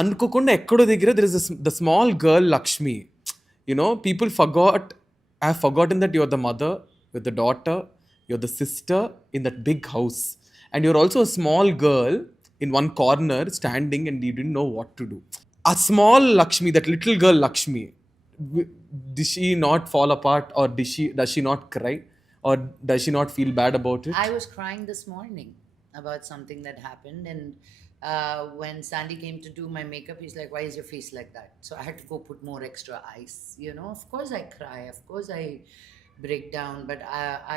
అనుకోకుండా ఎక్కడో దగ్గర there is the small girl Lakshmi. You know, people have forgotten that you're the mother, you're the daughter, you're the sister in that big house. And you're also a small girl in one corner standing and you didn't know what to do. A small Lakshmi, that little girl Lakshmi, did she not fall apart, or does she not cry, or does she not feel bad about it? I was crying this morning about something that happened, and when Sandy came to do my makeup, he's like, "Why is your face like that?" So I had to go put more extra ice. You know, of course I cry, of course I break down, but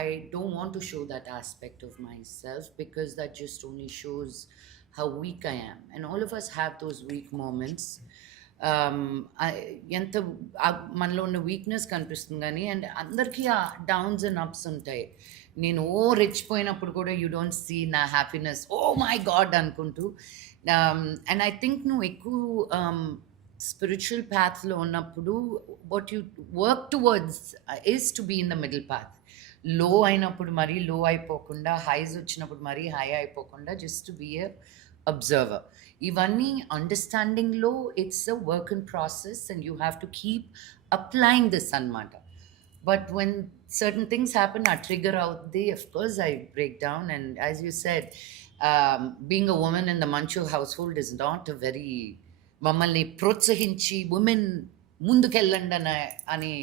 I don't want to show that aspect of myself, because that just only shows how weak I am. And all of us have those weak moments. ఎంత మనలో ఉన్న వీక్నెస్ కనిపిస్తుంది కానీ, అండ్ అందరికీ ఆ downs and apps ఉంటాయి. నేను రెచ్చిపోయినప్పుడు కూడా యూ డోంట్ సీ నా హ్యాపీనెస్, ఓ మై గాడ్ అనుకుంటూ. అండ్ ఐ థింక్ నువ్వు ఎక్కువ స్పిరిచువల్ పాత్లో ఉన్నప్పుడు what you work towards is to be in the middle path. లో అయినప్పుడు మరీ లో అయిపోకుండా, హైస్ వచ్చినప్పుడు మరీ హై అయిపోకుండా, just to be a observer. ఇవన్నీ అండర్స్టాండింగ్లో it's a work in process, and you have to keep applying this అనమాట. But when certain things happen, I trigger out the, of course, I break down. And as you said, being a woman in the Manchu household is not a very, మమ్మల్ని ప్రోత్సహించి ఉమెన్ ముందుకెళ్ళండి అనే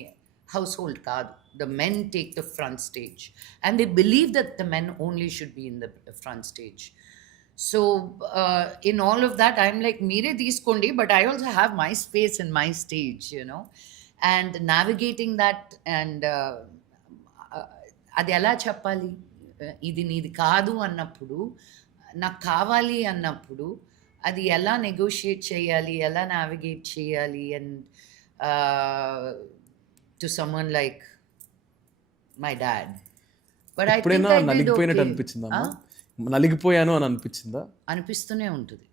household కాదు. The men take the front stage, and they believe that the men only should be in the front stage. So in all of that, I'm like, mere teeskondi, but I also have my space and my stage, you know. And navigating that, and అది ఎలా చెప్పాలి, ఇది నీది కాదు అన్నప్పుడు, నాకు కావాలి అన్నప్పుడు, అది ఎలా నెగోషియేట్ చేయాలి, ఎలా నావిగేట్ చేయాలి, and to someone like my dad. But I think ఎప్పుడైనా ఐ డిడ్ నలిగిపోయినట్టు ఓకే. అనిపించిందా? నలిగిపోయాను అని అనిపించిందా? అనిపిస్తూనే ఉంటుంది.